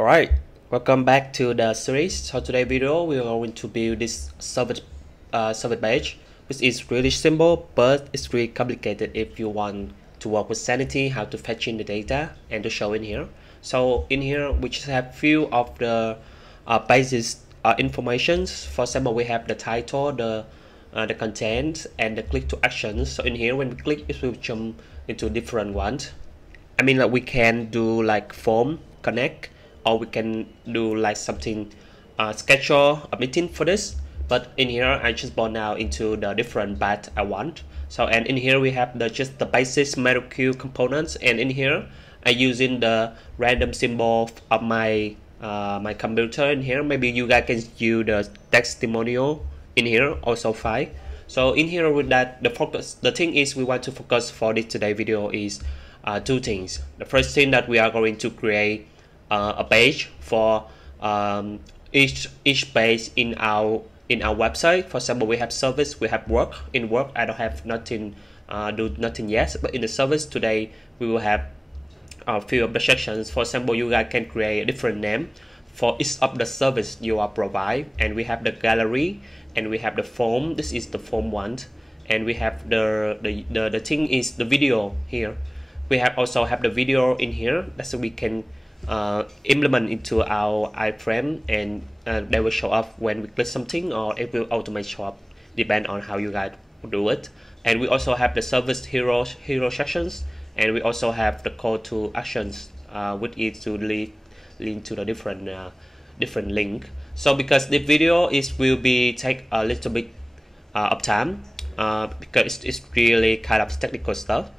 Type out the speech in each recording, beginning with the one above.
Alright, welcome back to the series. So today video we are going to build this service page, which is really simple but it's really complicated if you want to work with Sanity, how to fetch in the data and to show in here. So in here we just have few of the basic informations. For example, we have the title, the content and the click to actions. So in here when we click it will jump into different ones. I mean, like we can do like form connect, or we can do like something schedule a meeting for this. But in here I just brought now into the different path I want. So and in here we have just the basic MetaQ components, and in here I using the random symbol of my my computer in here. Maybe you guys can use the testimonial in here also fine. So in here with that, the thing is we want to focus for this today video is two things. The first thing that we are going to create a page for each page in our website. For example, we have service, we have work. In work I don't have nothing, do nothing yet, but in the service today we will have a few of the sections. For example, you guys can create a different name for each of the service you are provide, and we have the gallery and we have the form. This is the form one, and we have the thing is the video here. We have also have the video in here that we can implement into our iframe, and they will show up when we click something, or it will automatically show up depend on how you guys do it. And we also have the service hero sections, and we also have the call to actions, which is to lead to the different link. So because the video will be take a little bit of time, because it's really kind of technical stuff.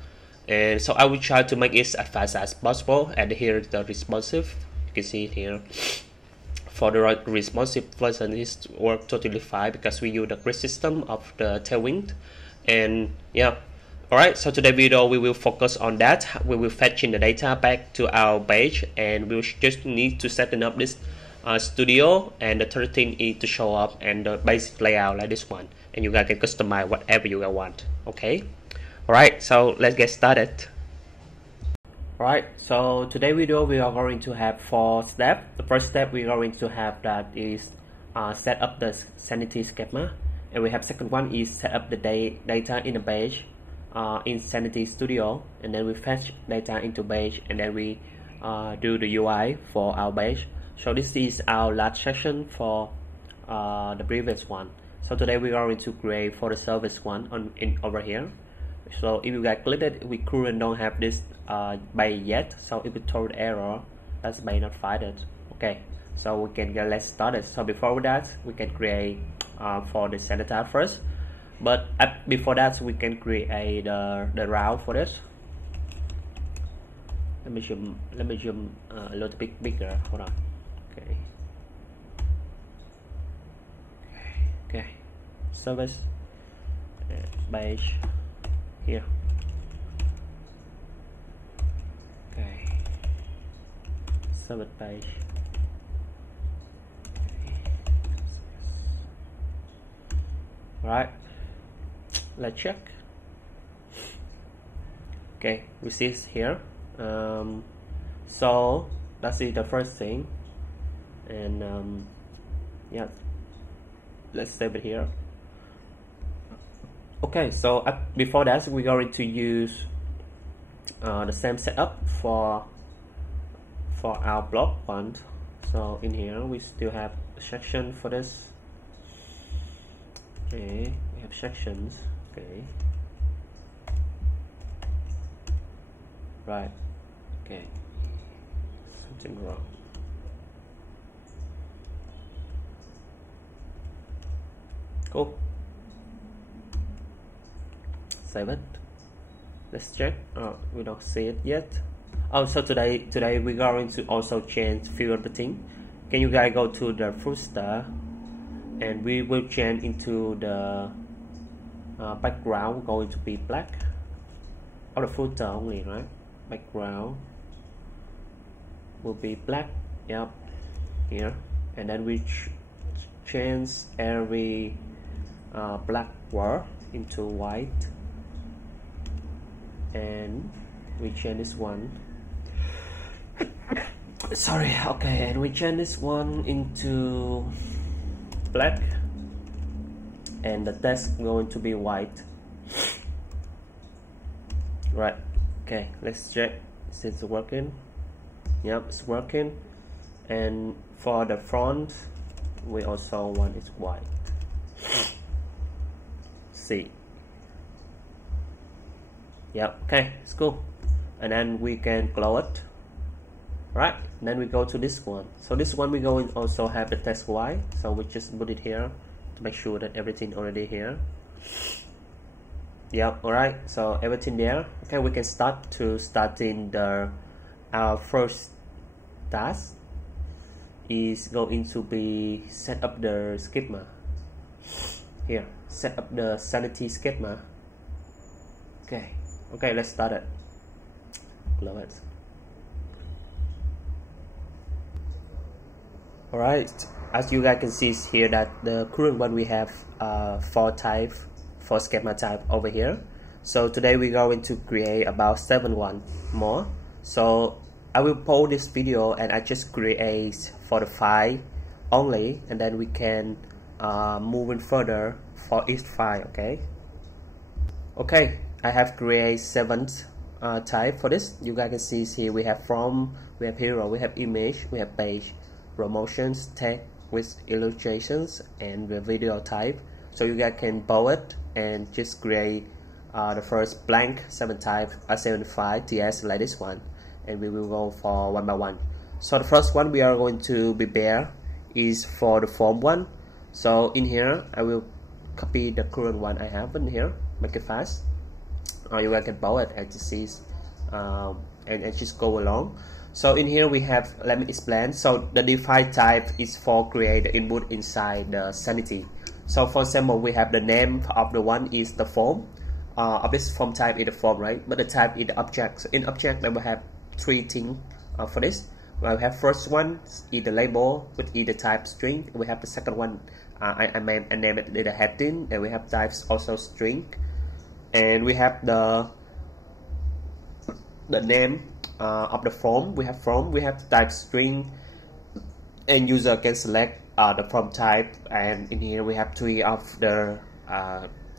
And so I will try to make it as fast as possible. And here is the responsive. You can see it here. For the responsive version, is work totally fine because we use the grid system of the Tailwind. And yeah, alright. So today video we will focus on that. We will fetch in the data back to our page, and we will just need to set up this studio. And the third thing is to show up and the basic layout like this one. And you guys can customize whatever you guys want. Okay. Alright, so let's get started. Alright, so today video we are going to have 4 steps. The first step we are going to have that is set up the Sanity schema, and we have second one is set up the data in the page in Sanity Studio, and then we fetch data into page, and then we do the UI for our page. So this is our last section for the previous one. So today we are going to create for the service one over here. So if you guys click it, we currently don't have this page yet, so it will throw the error that's page not finded. Okay, so we can get let's started. So before that we can create for the center first, but before that we can create the route for this. Let me zoom a little bit bigger. Hold on. Okay, service page here. Okay, service page. Right, let's check. Okay, we see it here. So that's the first thing, and yeah, let's save it here. Okay, so before that we're going to use the same setup for our blog one. So in here we still have a section for this. Okay, we have sections. Okay, right. Okay, something wrong. Cool. Save it. Let's check. Oh, we don't see it yet. Oh, so today we're going to also change few of the things. Can you guys go to the footer, and we will change into the background going to be black. Or the footer only, right? Background will be black. Yep, here, and then we change every black word into white. And we change this one sorry. Okay, and we change this one into black, and the text going to be white. Right. Okay, let's check. Is it working? Yep, it's working. And for the front, we also want it white. See. Yep. Okay, it's cool. And then we can close it. Right. Then we go to this one. So this one we going to also have the text white. So we just put it here to make sure that everything already here. Yep. All right. So everything there. Okay, we can starting our first task is going to be set up the schema. Here, set up the sanity schema. Okay. Okay, let's start it. Close it. Alright, as you guys can see here that the current one we have four schema type over here. So today we're going to create about 7 more. So I will pause this video and I just create for the file only, and then we can move in further for each file. Okay, I have created 7 type for this. You guys can see here we have from, we have hero, we have image, we have page, promotions, text with illustrations, and the video type. So you guys can pause it and just create the first blank 7 file TS like this one, and we will go for one by one. So the first one we are going to prepare is for the form one. So in here I will copy the current one I have in here, make it fast. You guys can pause it and just see and just go along. So in here we have, let me explain. So the default type is for create the input inside the sanity. So for example, we have the name of the one is the form. Of this form type is the form, right? But the type is the object. So in object, we will have 3 things for this. We have first one is the label with either type string. We have the second one, I name it the heading, and we have types also string. And we have the name of the form. We have form, we have type string, and user can select the form type. And in here we have 3 of the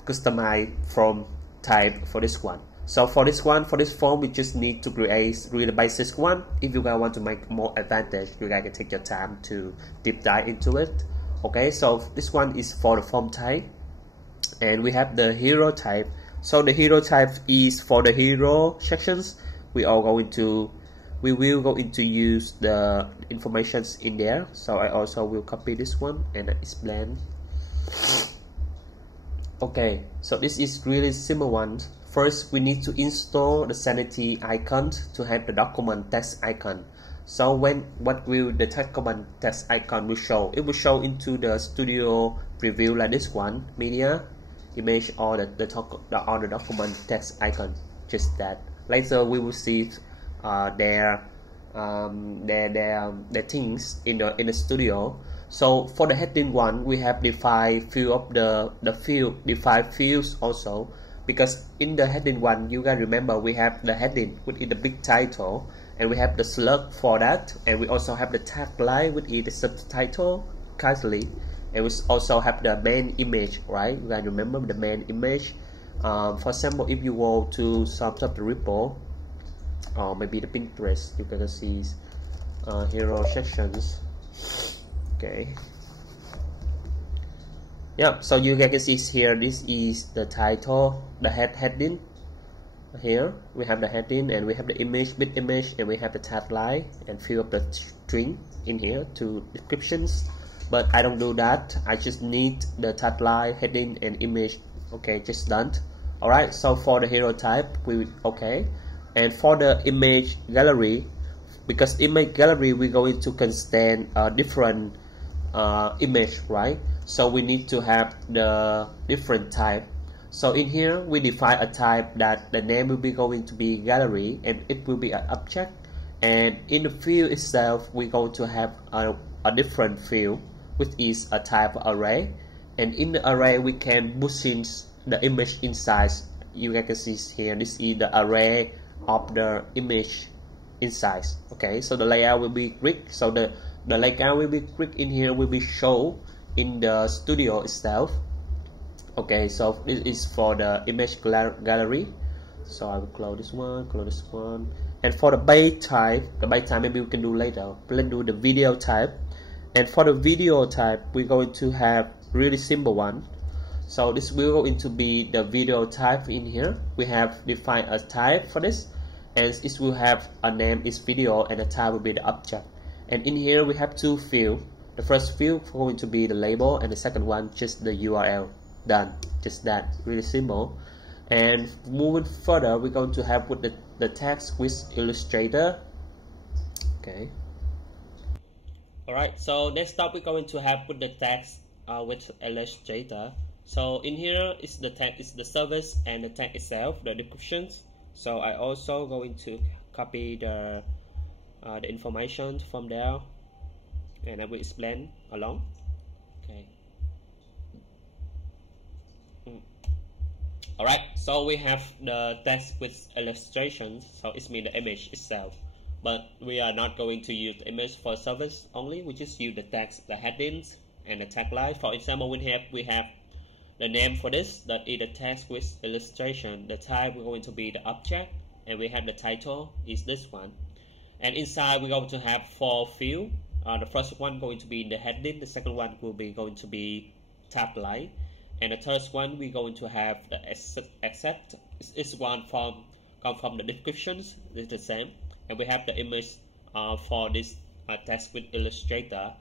customized form type for this one. So for this one, for this form, we just need to create really the basic one. If you guys want to make more advantage, you guys can take your time to deep dive into it. Okay, so this one is for the form type, and we have the hero type. So the hero type is for the hero sections. We will go into use the informations in there. So I also will copy this one and explain. Okay, so this is really simple one. First, we need to install the sanity icon to have the document text icon. So what will the document text icon will show? It will show into the studio preview like this one, media, image, or the document text icon. Just that. Later we will see their things in the studio. So for the heading one, we have defined few of defined fields also, because in the heading one, you guys remember we have the heading within the big title, and we have the slug for that, and we also have the tagline within the subtitle currently, and we also have the main image, right? You guys remember the main image. For example, if you go to some of the repo, or maybe the Pinterest, you can see hero sections. Okay. Yeah, so you guys can see here, this is the title, the heading. Here we have the heading, and we have the image, big image, and we have the tagline and few of the string in here to descriptions. But I don't do that. I just need the tagline, heading, and image. Okay, just done. Alright, so for the hero type, okay. And for the image gallery, because image gallery we're going to contain a different image, right? So we need to have the different type. So in here we define a type that the name will be going to be gallery, and it will be an object. And in the field itself, we're going to have a different field, which is a type array. And in the array, we can push in the image inside. You guys can see here, this is the array of the image inside. Okay, so the layout will be quick. So the layout will be quick in here, will be shown in the studio itself. Okay, so this is for the image gallery. So I will close this one, and for the base type, maybe we can do later. Let's do the video type. And for the video type, we're going to have really simple one. So this will going to be the video type. In here we have defined a type for this, and it will have a name is video, and the type will be the object. And in here we have two fields. The first field going to be the label, and the second one just the URL. Done, just that, really simple. And moving further, we're going to have with the text with Illustrator. Okay. Alright, so next up we're going to have with the text with Illustrator. So in here is the text, is the service, and the text itself, the descriptions. So I also going to copy the information from there, and I will explain along. Okay. Alright, so we have the text with illustrations, so it means the image itself. But we are not going to use the image for service only. We just use the text, the headings, and the tagline. For example, we have the name for this, that is the text with illustration. The type we're going to be the object, and we have the title is this one. And inside we're going to have 4 fields. The first one going to be the heading. The second one will be going to be tagline. And the third one we're going to have the accept. This one come from the descriptions. It's the same. And we have the image for this text with Illustrator.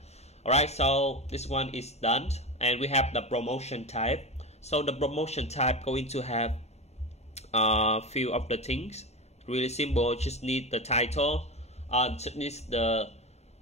Alright, so this one is done. And we have the promotion type. So the promotion type going to have a few of the things. Really simple. Just need the title. Just needs the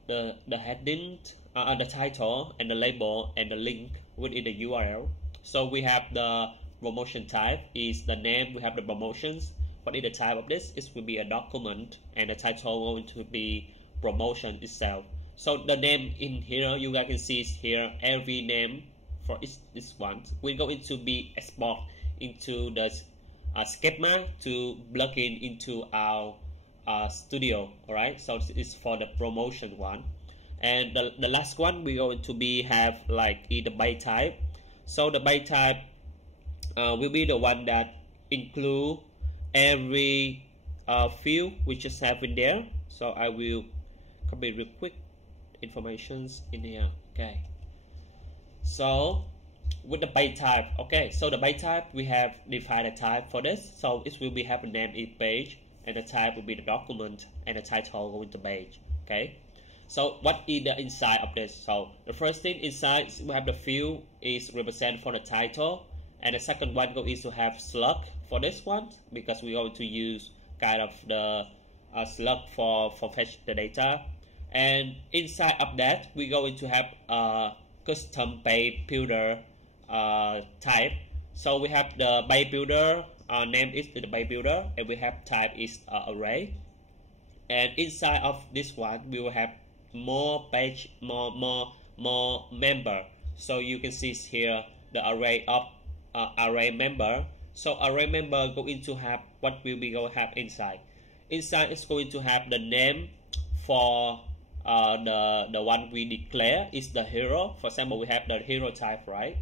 heading, the title, and the label, and the link within the URL. So we have the promotion type is the name. We have the promotions. What is the type of this? It will be a document, and the title going to be promotion itself. So the name in here, you guys can see here every name for this one. We're going to be export into the schema to plug in into our studio. Alright, so this is for the promotion one. And the last one we're going to be have like the base type. So the base type will be the one that include every field we just have in there. So I will copy real quick informations in here. Okay, so with the base type, okay, so the base type we have defined a type for this. So it will be have a name each page, and the type will be the document, and the title going to page. Okay, so what is the inside of this? So the first thing inside we have the field is represent for the title, and the second one is to have slug for this one, because we're going to use kind of the slug for fetch the data. And inside of that we're going to have a custom page builder type. So we have the page builder, name is the page builder, and we have type is array. And inside of this one we will have more page, more member. So you can see here the array of array member. So array member going to have what will be going to have inside. Inside is going to have the name for the one we declare is the hero. For example, we have the hero type, right?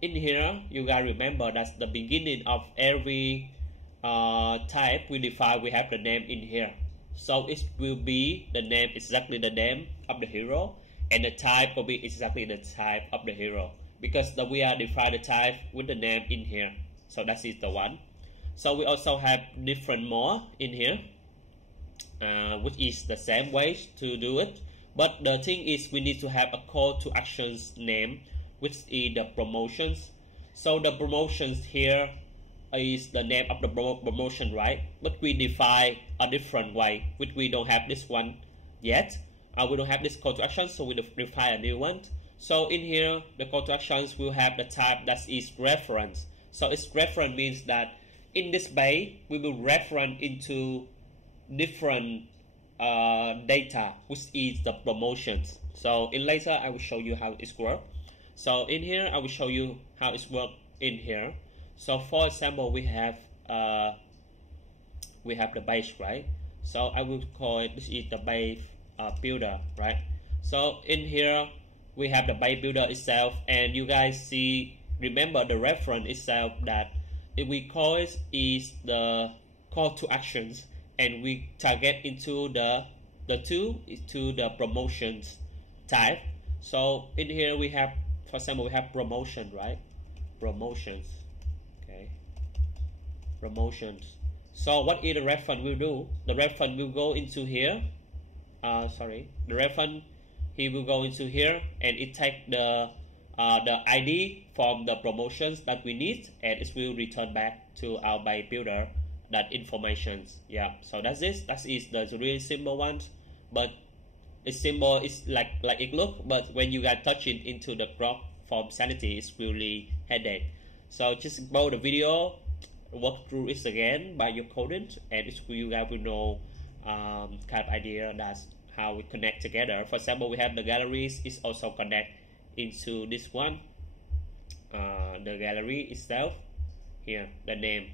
In here, you guys remember that's the beginning of every type we define. We have the name in here, so it will be the name, exactly the name of the hero, and the type will be exactly the type of the hero, because we are define the type with the name in here. So that is the one. So we also have different more in here, which is the same way to do it. But the thing is we need to have a call to actions name, which is the promotions. So the promotions here is the name of the promotion, right? But we define a different way, which we don't have this one yet. We don't have this call to action, so we define a new one. So in here, the call to actions will have the type that is reference. So its reference means that in this page we will reference into different data, which is the promotions. So in later I will show you how it works. So in here I will show you how it works in here. So for example, we have the page, right? So I will call it, this is the base builder, right? So in here we have the base builder itself, and you guys see, remember the reference itself, that if we call it is the call to actions, and we target into the tool is to the promotions type. So in here we have, for example, we have promotion, right? Promotions, okay, promotions. So what is the reference will do? The reference will go into here. The reference, he will go into here, and it take the ID from the promotions that we need, and it will return back to our base builder that informations. Yeah, so that's it. That is the really simple one, but it's simple. It's like it look, but when you guys touch it into the graph from Sanity, it's really headache. So just go the video, work through it again by your coding, and you guys will know kind of idea that's how we connect together. For example, we have the galleries is also connect into this one, the gallery itself here, the name,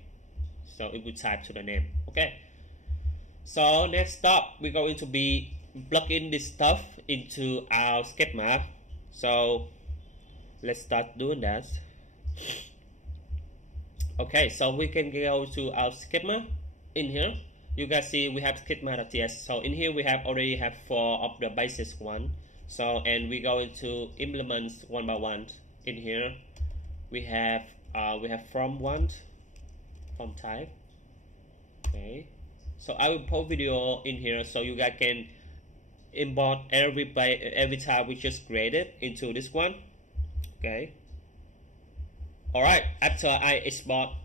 so it will type to the name. Okay, so next step we're going to be plug in this stuff into our schema. So let's start doing that. Okay, so we can go to our schema. In here you guys see we have schema.js. So in here we have already have 4 of the basis one. So, and we go into implements one by one. In here we have from one, from type. Okay, so I will post video in here so you guys can import every type we just created into this one. Okay, alright, after I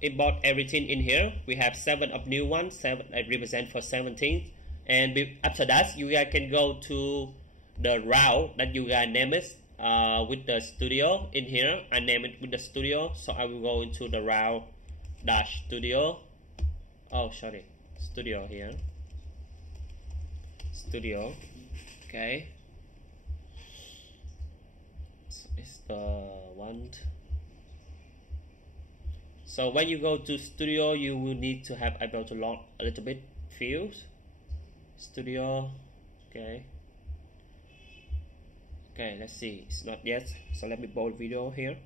import everything in here, we have 7 of new ones, 7 that represent for 17, and after that you guys can go to the route that you guys name it with the studio. In here I name it with the studio, so I will go into the route dash studio. Oh sorry, studio here, studio. Okay, it's the one. So when you go to studio, you will need to have able to load a little bit fields. Studio, okay. Okay, let's see, it's not yet, so let me pause video here.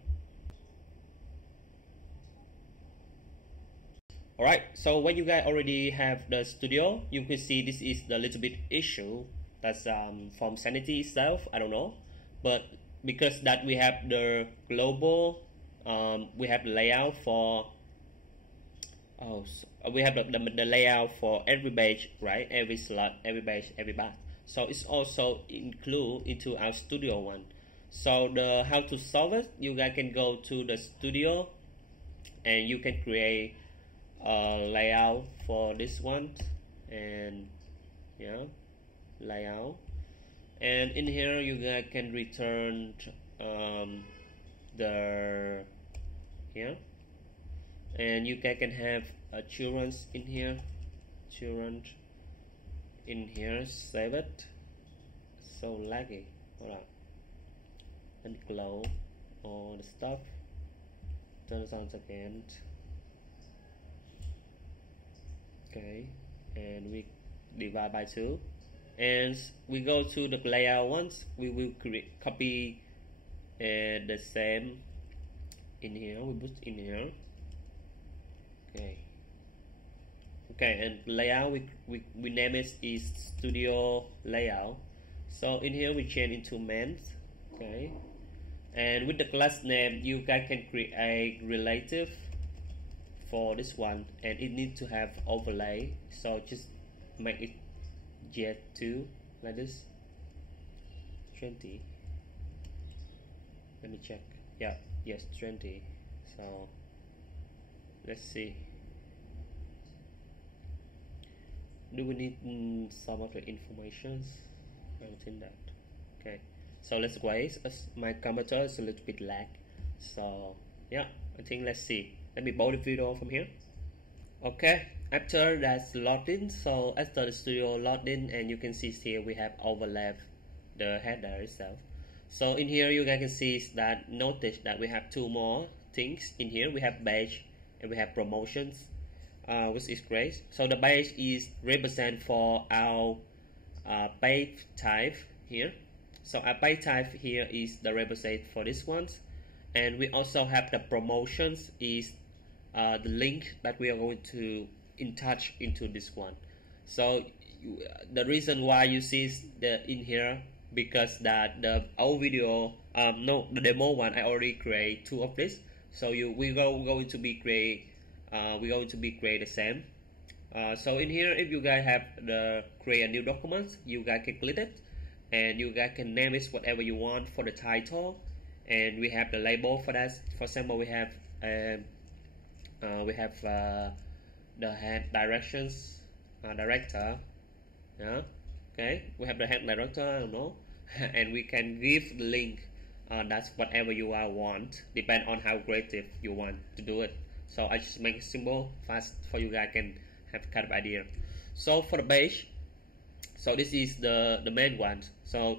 Alright, so when you guys already have the studio, you can see this is the little bit issue that's from Sanity itself, I don't know, but because that we have the global, we have the layout for, we have the layout for every page, right? Every slot, every page, every bar. So it's also include into our studio one. So the how to solve it, you guys can go to the studio and you can create a layout for this one, and yeah, layout, and in here you guys can return the here, and you guys can have children's in here, children in here, save it. So laggy, hold on, and close all the stuff, turn on again. Okay, and we divide by 2, and we go to the layout ones. We will create copy the same in here, we put in here. Okay, and layout we name it is studio layout. So in here we change into main. Okay, and with the class name you guys can create a relative for this one, and it needs to have overlay, so just make it jet2 like this, 20. Let me check. Yeah, yes, 20. So let's see, do we need some of the informations? I don't think that. Okay, so let's wait, as my computer is a little bit lag. So yeah, I think let's see. Let me pause the video from here. Okay, after that's logged in, so after the studio logged in, and you can see here we have overlap the header itself. So in here you guys can see that, notice that we have 2 more things in here. We have page and we have promotions. which is great. So the base is represent for our page type here. So our page type here is the represent for this one, and we also have the promotions is the link that we are going to touch into this one. So the reason why you see the in here, because that the old video the demo one I already create 2 of this. So we're going to be create the same. So in here, if you guys have the create a new document, you guys can click it and you guys can name it whatever you want for the title, and we have the label for that. For example, we have the head directions director. Yeah, okay, we have the head director, I don't know. And we can give the link, that's whatever you want, depend on how creative you want to do it. So I just make it simple, fast, for you guys can have kind of idea. So for the page, so this is the main one. So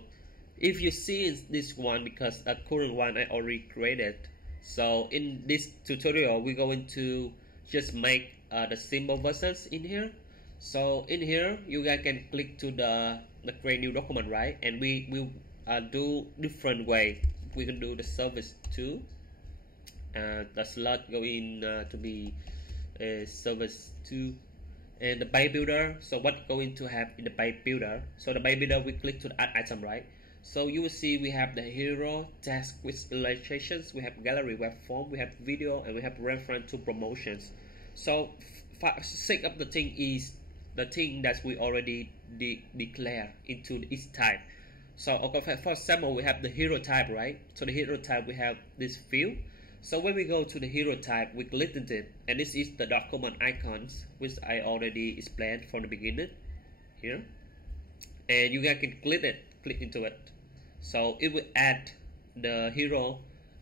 if you see this one, because the current one I already created, so in this tutorial we're going to just make the simple versions in here. So in here you guys can click to the create new document, right? And we will do different way. We can do the service too. The slot going to be service 2, and the page builder. So what going to have in the page builder? So the page builder, we click to the add item, right? So you will see we have the hero, text with illustrations, we have gallery, we have form, we have video, and we have reference to promotions. So for sake of the thing is the thing that we already declare into each type. So okay, for example, we have the hero type, right? So the hero type, we have this field. So when we go to the hero type, we click into it, and this is the document icons, which I already explained from the beginning here. And you guys can click into it. So it will add the hero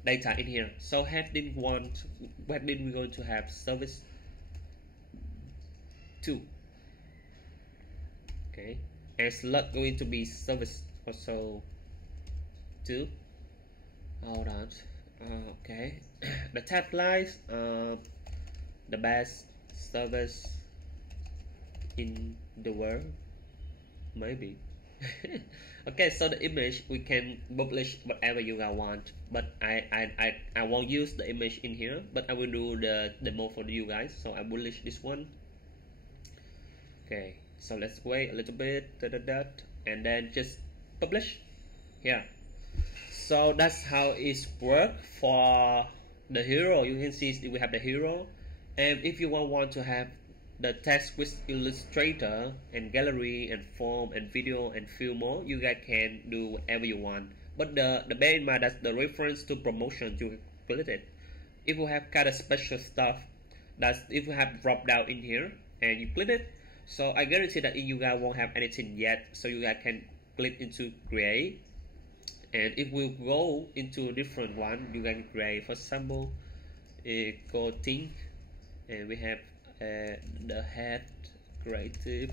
data in here. So heading we're going to have service 2. Okay, and slot going to be service also 2. Hold on. Okay, the taglines, the best service in the world, maybe. Okay, so the image, we can publish whatever you guys want, but I won't use the image in here, but I will do the demo for you guys. So I publish this one. Okay, so let's wait a little bit, and then just publish here. So that's how it works for the hero. You can see we have the hero, and if you want to have the text with illustrator and gallery and form and video and few more, you guys can do whatever you want. But the bear in mind, that's the reference to promotion. You click it. If you have kind of special stuff, that's if you have drop down in here and you click it. So I guarantee that you guys won't have anything yet. So you guys can click into create. And if we go into a different one, you can create, for example, go think, and we have the head creative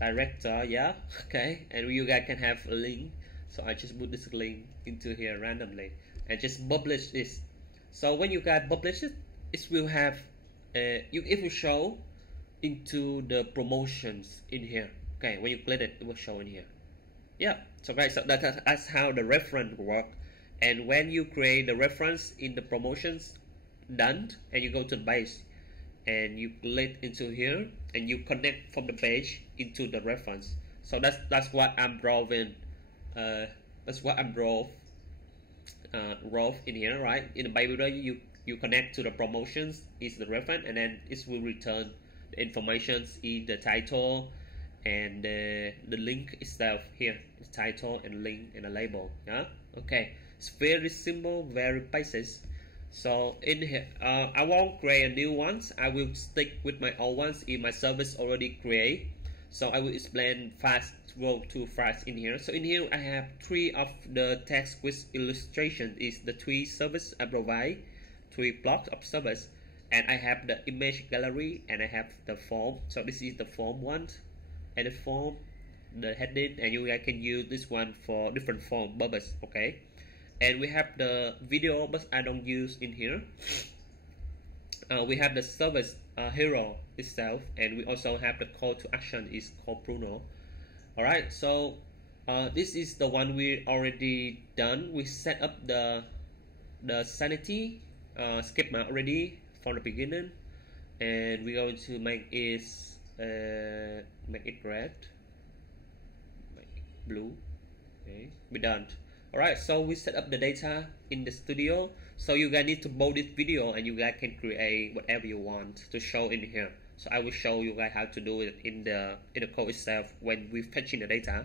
director, yeah, okay, and you guys can have a link. So I just put this link into here randomly and just publish this. So when you guys publish it, it will have it will show into the promotions in here. Okay, when you click it, it will show in here. Yeah, so guys, so that's how the reference work. And when you create the reference in the promotions done, and you go to the base and you click into here and you connect from the page into the reference. So that's what I'm drawing. That's what I'm draw in here, right? In the Bible, you connect to the promotions is the reference, and then it will return the information in the title and the link itself here, the title and link and a label. Yeah, okay, it's very simple, very basic. So in here, I won't create a new ones. I will stick with my old ones in my service already create. So I will explain fast, go too fast in here. So in here I have 3 of the text with illustration is the 3 service I provide, 3 blocks of service, and I have the image gallery and I have the form. So this is the form one, and the form, the heading, and you guys can use this one for different form purpose. Okay, and we have the video, but I don't use in here. we have the service hero itself, and we also have the call to action is called Bruno. Alright, so this is the one we already done. We set up the sanity schema already from the beginning, and we're going to make it red, make it blue. Okay, we're done. Alright, so we set up the data in the studio. So you guys need to bold this video, and you guys can create whatever you want to show in here. So I will show you guys how to do it in the code itself when we fetching the data.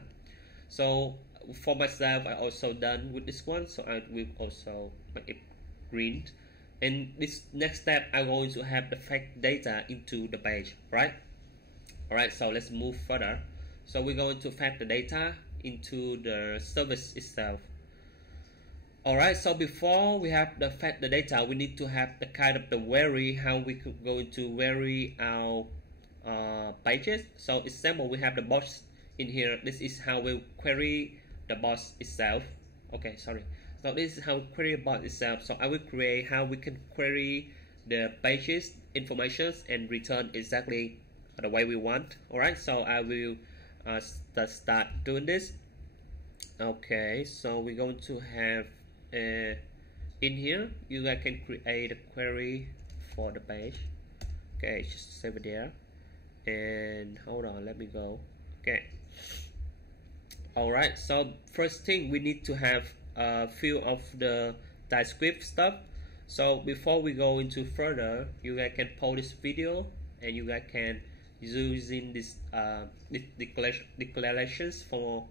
So for myself, I also done with this one, so I will also make it green. And this next step, I'm going to have the fetch data into the page, right? Alright, so let's move further. So we're going to fetch the data into the service itself. Alright, so before we have the fetch the data, we need to have the kind of the query, how we could go into query our pages. So example, we have the box in here. This is how we query the box itself. Okay, sorry. So this is how we query the box itself. So I will create how we can query the pages informations and return exactly the way we want. Alright, so I will start doing this. Okay, so we're going to have in here you guys can create a query for the page. Okay, just save it there, and hold on, let me go. Okay, alright, so first thing we need to have a few of the Typescript stuff. So before we go into further, you guys can pause this video, and you guys can using this declarations for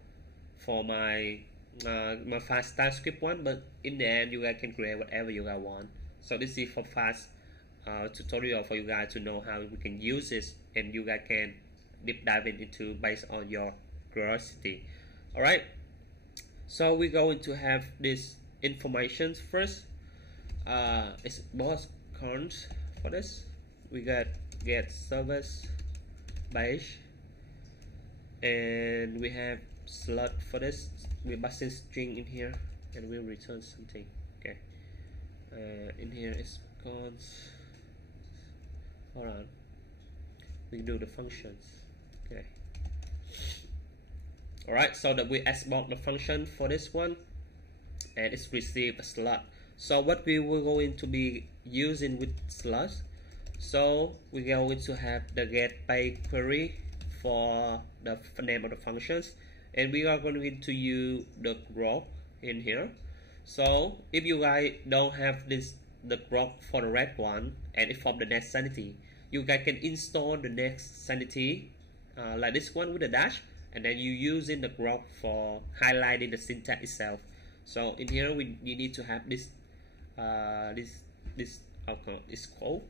my my fast Typescript one, but in the end you guys can create whatever you guys want. So this is for fast tutorial for you guys to know how we can use this, and you guys can deep dive into based on your curiosity. Alright, so we're going to have this information first. It's boss count. For this we got get service page, and we have slot. For this we pass in string in here, and we'll return something. Okay, in here is cons. Hold on, we do the functions. Okay, alright, so that we export the function for this one, and it's received a slot. So what we were going to be using with slots, so we're going to have the get page query for the name of the functions, and we are going to use the grok in here. So if you guys don't have the grok for the red one, and it's from the next sanity, you guys can install the next sanity like this one with the dash, and then you using the grok for highlighting the syntax itself. So in here you need to have this outcome is called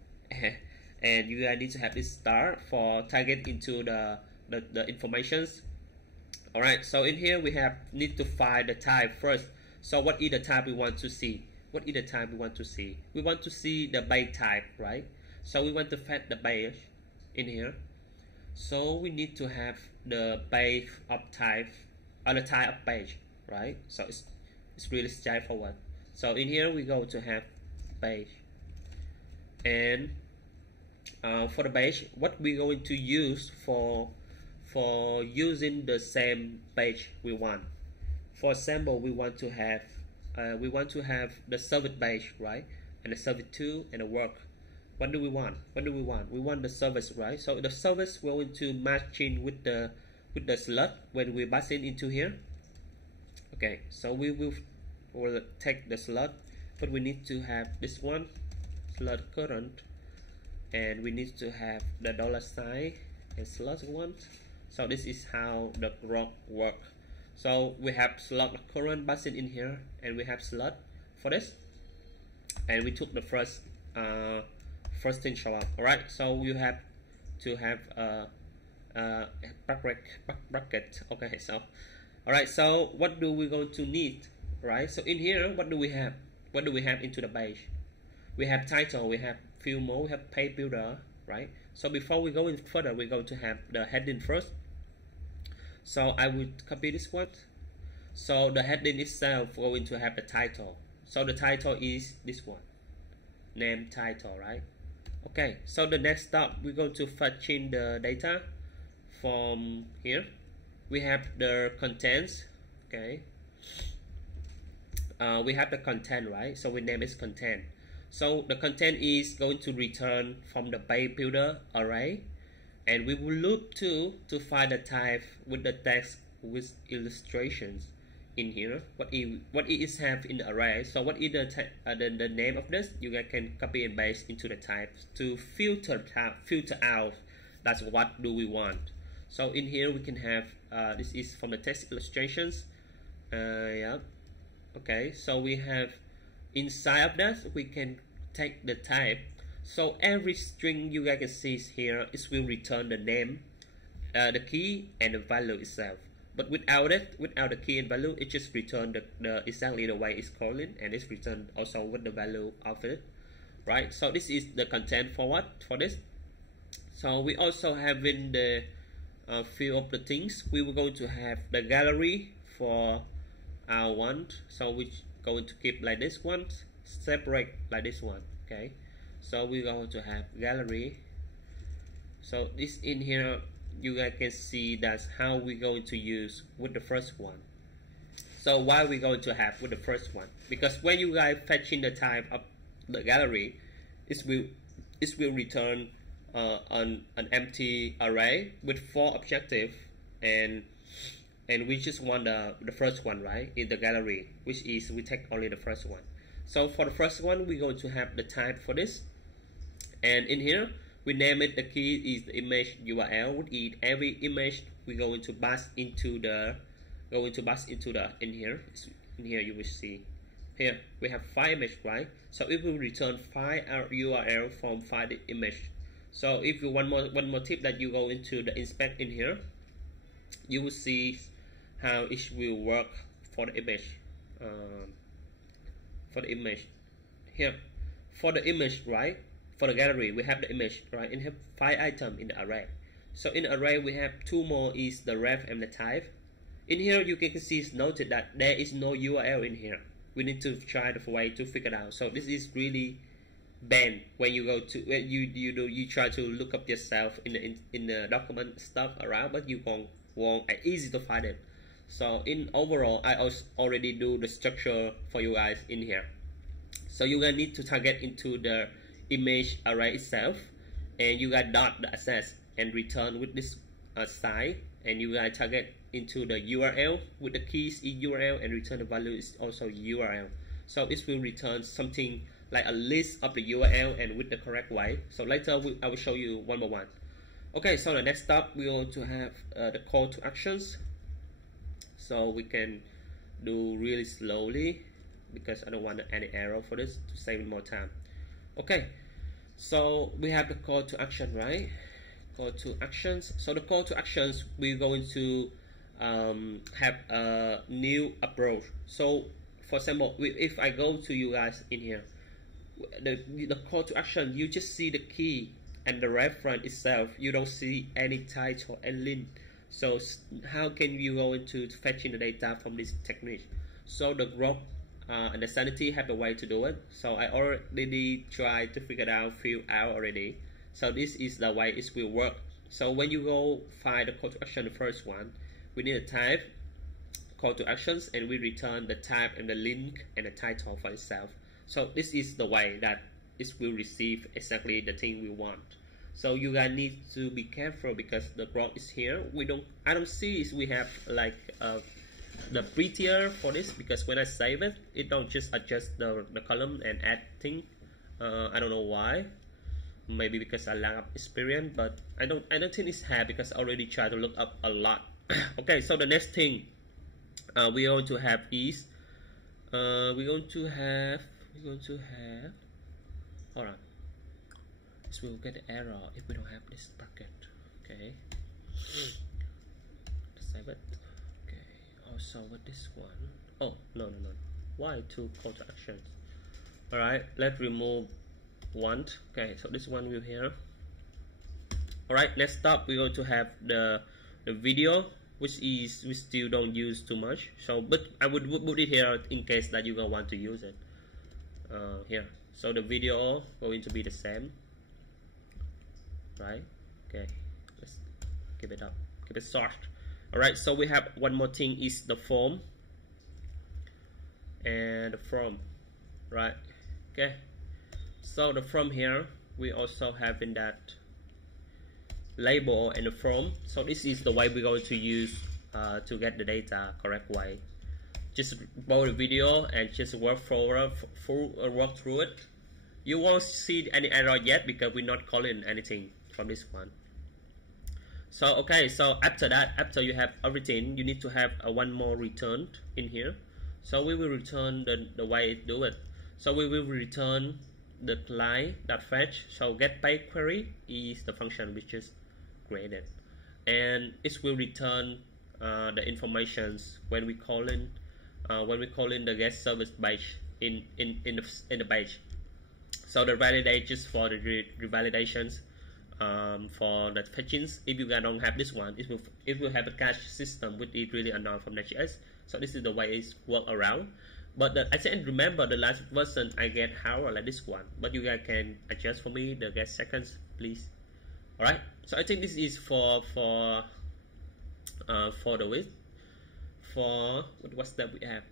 and you guys need to have this star for target into the informations. Alright, so in here we need to find the type first. So what is the type we want to see? What is the type we want to see? We want to see the base type, right? So we want to fetch the base in here. So we need to have the base of type or the type of page, right? So it's really straightforward. So in here we go to have page, and for the page, what we're going to use for using the same page we want. For example, we want to have the service page, right? And the service 2 and the work. What do we want? What do we want? We want the service, right? So the service we're going to match in with the slot when we pass it into here. Okay, so we'll take the slot, but we need to have this one slot current, and we need to have the $sign and slot one. So this is how the grok work. So we have slot current passing in here, and we have slot for this, and we took the first thing show up. Alright, so you have to have a bracket. Okay, so alright, so what do we going to need? Right, so in here what do we have? What do we have into the page? We have title, we have few more, we have page builder, right? So before we go in further, we're going to have the heading first. So I will copy this one. So the heading itself going to have the title. So the title is this one, name title, right? Okay, so the next step, we're going to fetch in the data from here. We have the contents. Okay, we have the content, right? So we name it content. So the content is going to return from the base builder array, and we will loop to find the type with the text with illustrations in here. What it is have in the array. So what is the name of this? You guys can copy and paste into the type to filter out. That's what do we want. So in here we can have this is from the text illustrations. Yeah. Okay. So we have inside of that we can take the type. So every string you guys can see here, it will return the name, the key, and the value itself. But without it, without the key and value, it just return the exactly the way it's calling, and it's returned also with the value of it, right? So this is the content for what for this. So we also have in the few of the things we were going to have the gallery for our one. So we're going to keep like this one, separate like this one. Okay. So we're going to have gallery. So this in here you guys can see that's how we're going to use with the first one. So why we're going to have with the first one? Because when you guys fetch in the type of the gallery, it will return an empty array with 4 objectives, and we just want the first one, right, in the gallery, which is we take only the first one. So for the first one, we're going to have the type for this, and in here we name it. The key is the image URL. With every image we're going to pass into the in here you will see here we have 5 images, right? So it will return 5 URL from 5 image. So if you want one more tip, that you go into the inspect in here, you will see how it will work for the image. Here for the image, right? For the gallery we have the image, right, and have 5 items in the array. So in the array we have 2 more is the ref and the type. In here you can see it's noted that there is no URL in here. We need to try the way to figure it out. So this is really bad when you go to you try to look up yourself in the document stuff around, but you won't easy to find it. So in overall I already do the structure for you guys in here. So you guys need to target into the image array itself, and you guys dot the access and return with this side, and you guys target into the URL with the keys in URL, and return the value is also URL. So it will return something like a list of the URL and with the correct way. So later I will show you one by one. Okay, so the next step we want to have the call to actions. So we can do really slowly because I don't want any error for this to save more time. Okay, so we have the call to action, right? Call to actions. So the call to actions, we're going to have a new approach. So for example, if I go to you guys in here, the call to action, you just see the key and the reference itself. You don't see any title and link. So how can you go into fetching the data from this technique? So the growth and the sanity have the way to do it. So I already tried to figure it out, already. So this is the way it will work. So when you go find the call to action, the first one, we need a type call to actions, and we return the type and the link and the title for itself. So this is the way that it will receive exactly the thing we want. So you guys need to be careful because the growth is here. I don't see we have like the prettier for this, because when I save it, it don't just adjust the column and add thing. I don't know why. Maybe because I lack of experience, but I don't think it's here because I already tried to look up a lot. Okay, so the next thing we're going to have is we're going to have hold on, this will get an error if we don't have this bucket. Okay, save it. Okay, also with this one, oh no, why 2 call to actions? All right, let's remove 1. Okay, so this one will here. All right, next up we're going to have the video, which is we still don't use too much. So but I would put it here in case that you don't want to use it here. So the video going to be the same. right? Okay, let's keep it up, keep it short. All right, so we have one more thing is the form and the from, right? Okay, so the from here we also have in that label and the from. So this is the way we're going to use to get the data correct way. Just pause the video and just work through it. You won't see any error yet because we're not calling anything from this one. So okay, so after that, after you have everything, you need to have one more return in here. So we will return the way it do it. So we will return the client.fetch. So get paid query is the function which is created, and it will return the informations when we call in the get service page in the page. So the validate just for the revalidations for the fetchings. If you guys don't have this one, it will have a cache system which is really unknown from Next.js. So this is the way it's work around. But I can't remember the last version I get hour like this one. But you guys can adjust for me the get seconds, please. All right. So I think this is for the width. For what's that we have?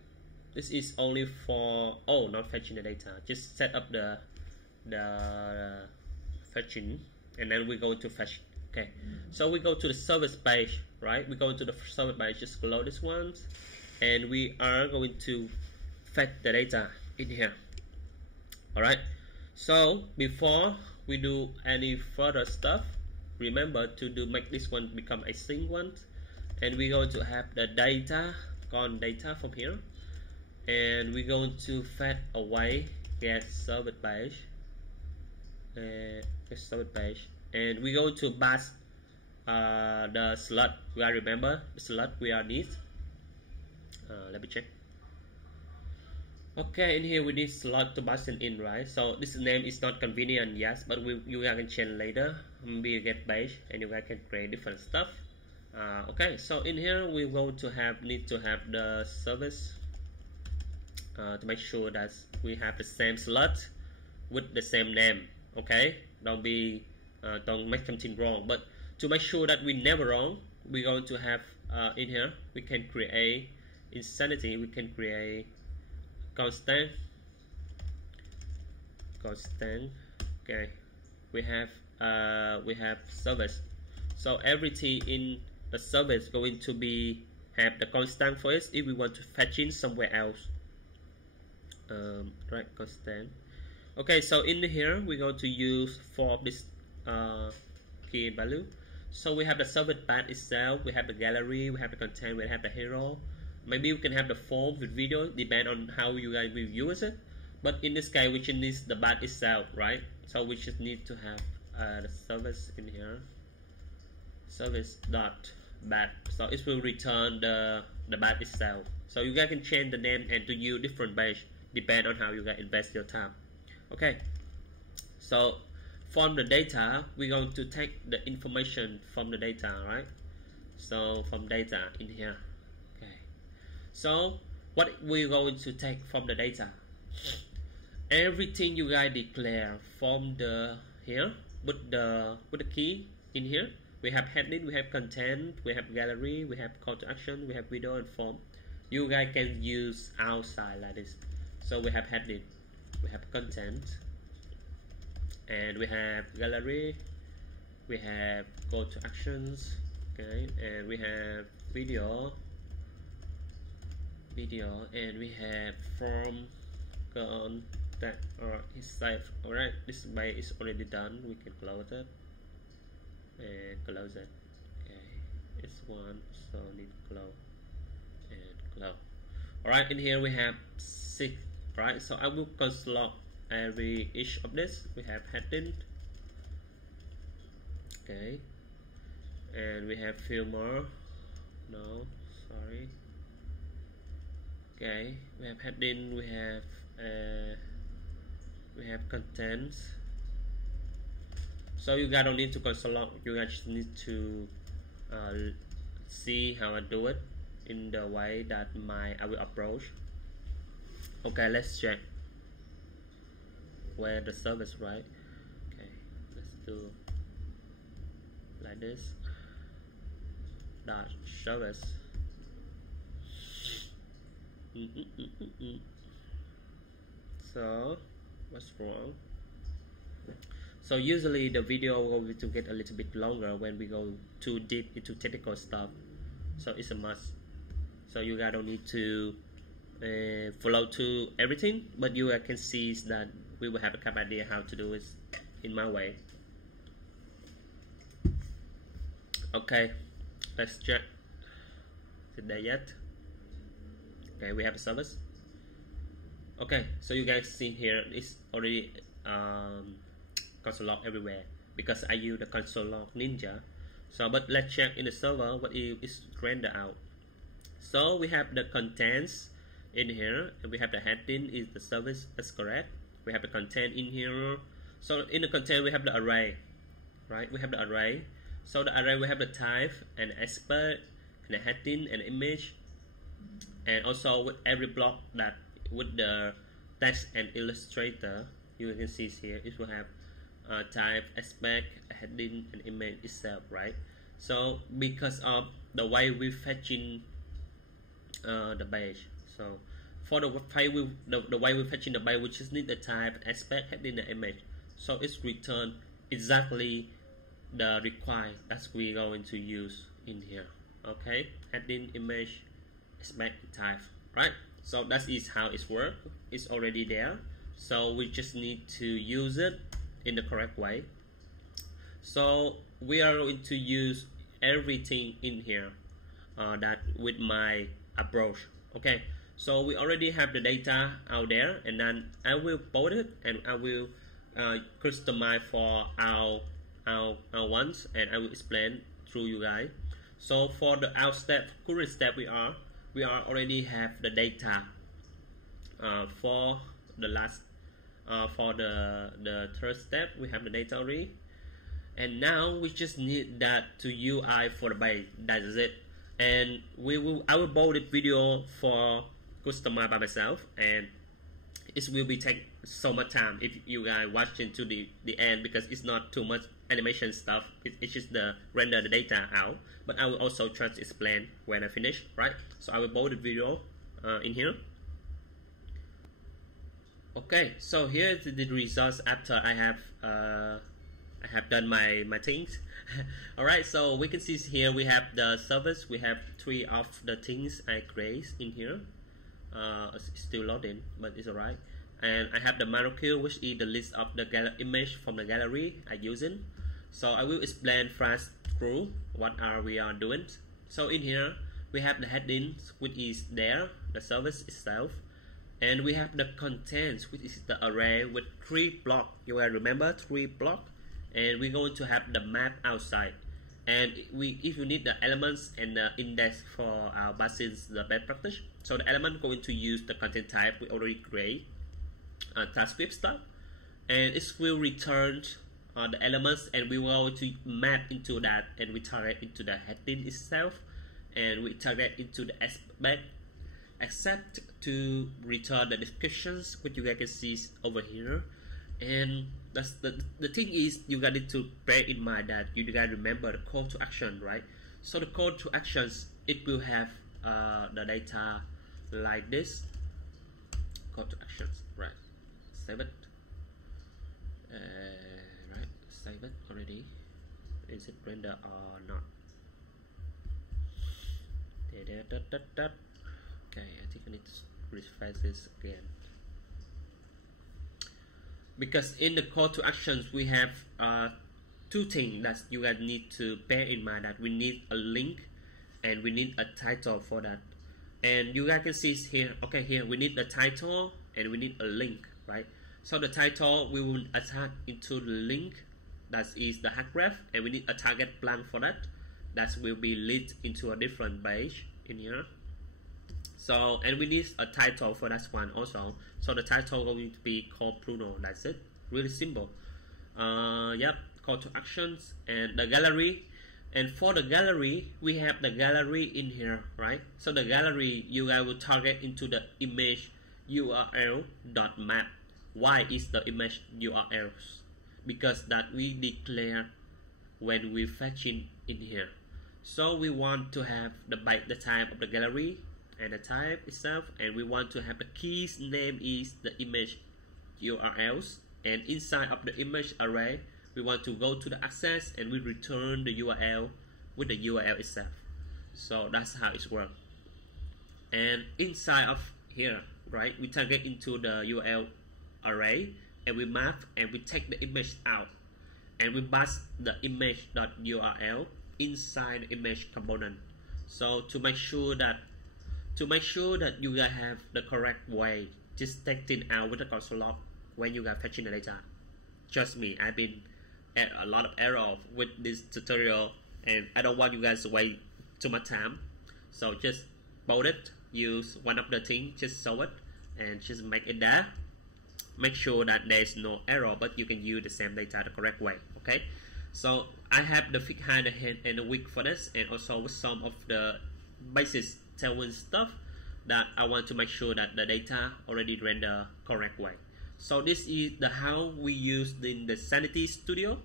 This is only for not fetching the data. Just set up the fetching, and then we go to fetch. Okay, so we go to the service page, right? We go to the service page, just below this one, and we are going to fetch the data in here. All right. So before we do any further stuff, remember to make this one become a sync one, and we're going to have the data data from here, and we're going to fetch away get service page. And we go to pass the slot. We are remember the slot we are need. Let me check. Okay, in here we need slot to pass in, right? So this name is not convenient, yes, but you guys can change later. Maybe get page, and you guys can create different stuff. Okay, so in here we going to need to have the service to make sure that we have the same slot with the same name. Okay, don't make something wrong, but to make sure that we never wrong, we're going to have in here we can create insanity. We can create constant. Okay, we have service. So everything in the service going to be have the constant for it if we want to fetch in somewhere else. Right, constant. Okay, so in here we're going to use for this key value. So we have the service path itself, we have the gallery, we have the content, we have the hero. Maybe we can have the form with video, depend on how you guys will use it. But in this case, we just need the path itself, right? So we just need to have the service in here, service dot path. So it will return the path itself. So you guys can change the name and to use different page, depend on how you guys invest your time. Okay, so from the data we're going to take the information from the data, right? So from data in here. Okay, so what we're going to take from the data, everything you guys declare from the here with the key in here. We have heading, we have content, we have gallery, we have call to action, we have video and form. You guys can use outside like this. So we have heading, we have content, and we have gallery, we have call to actions, okay, and we have video, and we have form contact or is saved. Alright, this way is already done. We can close it and close it. Okay, it's one, so need to close and close. Alright, in here we have 6. Right, so I will console each of this. We have heading, okay, and we have few more. No, sorry. Okay, we have heading. We have contents. So you guys don't need to console. You guys just need to see how I do it in the way that I will approach. Okay, let's check where the service, right? Okay, let's do like this dot service. So what's wrong? So usually the video will to get a little bit longer when we go too deep into technical stuff, so it's a must. So you guys don't need to follow to everything, but you can see that we will have a kind of idea how to do it in my way. Okay, let's check. Is it there yet? Okay, we have a service. Okay, so you guys see here it's already console log everywhere because I use the console log ninja. So but let's check in the server what is rendered out. So we have the contents in here, and we have the heading is the service, that's correct. We have the content in here. So in the content we have the array, right? We have the array. So the array we have the type and aspect and the heading and image, and also with every block that with the text and illustrator, you can see here it will have type, aspect, heading and image itself, right? So because of the way we fetching the page, so for the way we fetching the page, we just need the type, aspect, heading and image. So it's return exactly the required that we're going to use in here. Okay, heading, image, aspect, type, right? So that is how it works. It's already there, so we just need to use it in the correct way. So we are going to use everything in here that with my approach. Okay, so we already have the data out there, and then I will put it and I will customize for our ones, and I will explain through you guys. So for the out step, current step, we already have the data for the last for the third step. We have the data already, and now we just need that to UI for the page. That is it. And I will build this video for customize by myself, and it will be take so much time if you guys watch into the end, because it's not too much animation stuff. It's just the render the data out, but I will also try to explain when I finish, right? So I will build the video in here. Okay, so here's the results after I have done my things. Alright, so we can see here we have the service. We have 3 of the things I create in here. It's still loading, but it's alright. And I have the molecule, which is the list of the image from the gallery I using. So I will explain fast through what we are doing. So in here we have the heading, which is there, the service itself, and we have the contents, which is the array with 3 blocks. You will remember 3 blocks, and we're going to have the map outside. And if you need the elements and the index for our basis, the best practice. So the element going to use the content type we already create, Typescript stuff, and it will return the elements, and we will to map into that, and we target into the heading itself, and we target into the aspect, except to return the descriptions, which you guys can see over here. And that's the thing is, you guys need to bear in mind that you guys remember the call to action, right? So the call to actions, it will have the data like this. Call to actions, right? Save it. Right, save it already. Is it render or not? Okay, I think I need to refresh this again, because in the call to actions we have 2 things that you guys need to bear in mind, that we need a link and we need a title for that. And you guys can see here, okay, here we need the title and we need a link, right? So the title we will attach into the link, that is the href, and we need a target blank for that. That will be lead into a different page in here. So, and we need a title for that one also. So the title going to be called Bruno. That's it. Really simple. Yep. Call to actions and the gallery. And for the gallery, we have the gallery in here, right? So the gallery, you guys will target into the image URL.map. Why is the image URLs? Because that we declare when we fetch in here. So we want to have the type of the gallery and the type itself, and we want to have the keys name is the image URLs, and inside of the image array we want to go to the access and we return the URL with the URL itself. So that's how it works. And inside of here, right, we target into the URL array and we map and we take the image out and we pass the image.url inside the image component. So to make sure that you guys have the correct way, just take it out with the console log when you guys fetching the data. Trust me, I've been at a lot of error with this tutorial and I don't want you guys to wait too much time. So just bold it, use one of the things, just show it and just make it there. Make sure that there's no error, but you can use the same data the correct way. Okay, so I have the fig height and the width for this, and also with some of the basic Tailwind stuff that I want to make sure that the data already render correct way. So this is the how we use in the Sanity Studio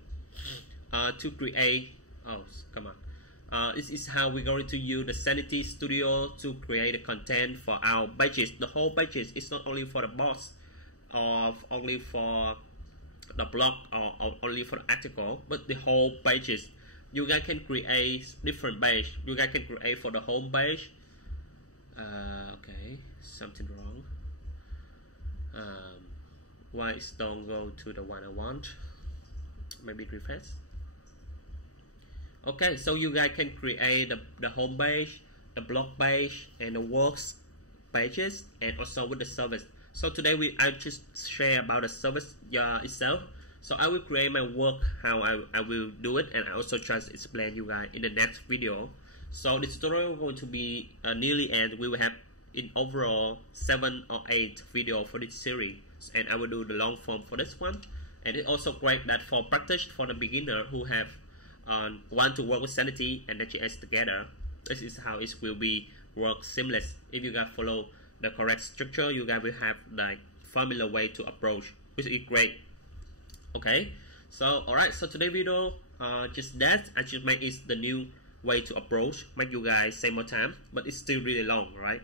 to create. Oh, come on. This is how we're going to use the Sanity Studio to create the content for our pages. The whole pages is not only for the box or only for the blog or only for the article, but the whole pages. You guys can create different page. You guys can create for the home page. Okay, something wrong. Why it don't go to the one I want? Maybe refresh. Okay, so you guys can create the home page, the blog page, and the works pages, and also with the service. So today I just share about the service itself. So I will create my work, how I will do it, and I also try to explain you guys in the next video. So this tutorial is going to be nearly end. We will have in overall 7 or 8 video for this series, and I will do the long form for this one. And it's also great that for practice for the beginner who have want to work with Sanity and Next.js together. This is how it will be work seamless. If you guys follow the correct structure, you guys will have like familiar way to approach, which is great. Okay, so alright, so today's video just that I just make it the new way to approach, make you guys save more time, but it's still really long, right?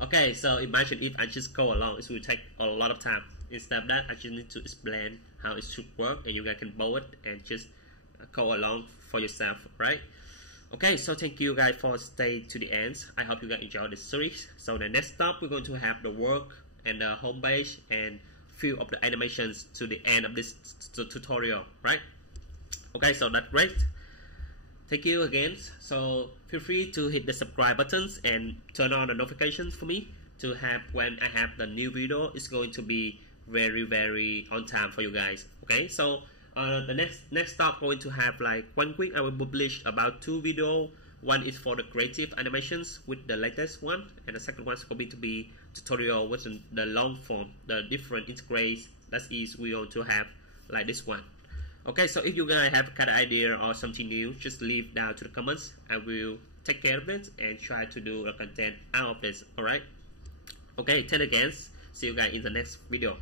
Okay, so imagine if I just go along, it will take a lot of time. Instead of that, I just need to explain how it should work, and you guys can bold it and just go along for yourself, right? Okay, so thank you guys for stay to the end. I hope you guys enjoy this series. So the next step, we're going to have the work and the home page and few of the animations to the end of this tutorial, right? Okay, so that's great. Thank you again. So feel free to hit the subscribe buttons and turn on the notifications for me to have when I have the new video. It's going to be very on time for you guys. Okay, so the next step going to have like 1 week. I will publish about 2 video. One is for the creative animations with the latest one, and the second one is going to be tutorial with the long form, the different integrates. That is we going to have like this one. Okay, so if you guys have kind of idea or something new, just leave down to the comments. I will take care of it and try to do the content out of this. All right. Okay, thanks again. See you guys in the next video.